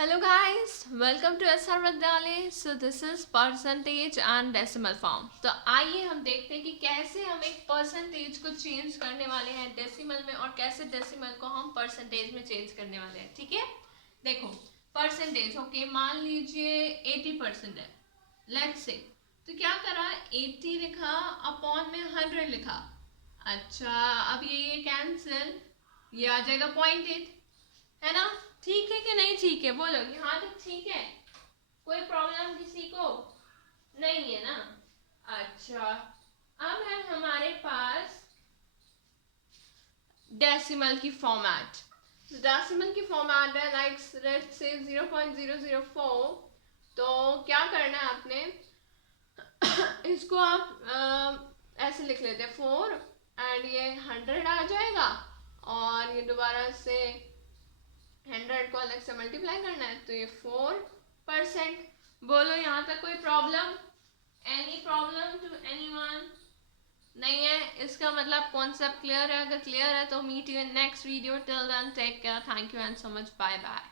Hello guys, welcome to SR विद्यालय। So this is percentage and decimal form. तो आइए हम देखते हैं कि कैसे हम एक परसेंटेज को चेंज करने वाले हैं डेसिमल में और कैसे डेसिमल को हम परसेंटेज में चेंज करने वाले हैं। ठीक है, देखो परसेंटेज ओके, मान लीजिए 80% है, लेट्स से। तो क्या करा, 80 लिखा अपॉन में 100 लिखा। अच्छा, अब ये कैंसिल, ये आ जाएगा 0.8, है ना। ठीक है कि नहीं, ठीक है बोलो, यहाँ तक ठीक है, कोई प्रॉब्लम किसी को नहीं है ना। अच्छा, अब है हमारे पास डेसिमल की फॉर्मेट। डेसिमल की फॉर्मेट है लाइक लेट्स से 0.004। तो क्या करना है आपने, इसको आप ऐसे लिख लेते हैं 4 एंड ये 100 आ जाएगा और ये दोबारा से 100 को अलग से मल्टीप्लाई करना है, तो ये 4%। बोलो यहाँ तक कोई problem, any problem to anyone? नहीं है, इसका मतलब कॉन्सेप्ट क्लियर है। अगर क्लियर है तो meet you in next video. Till then take care, thank you and so much, bye bye.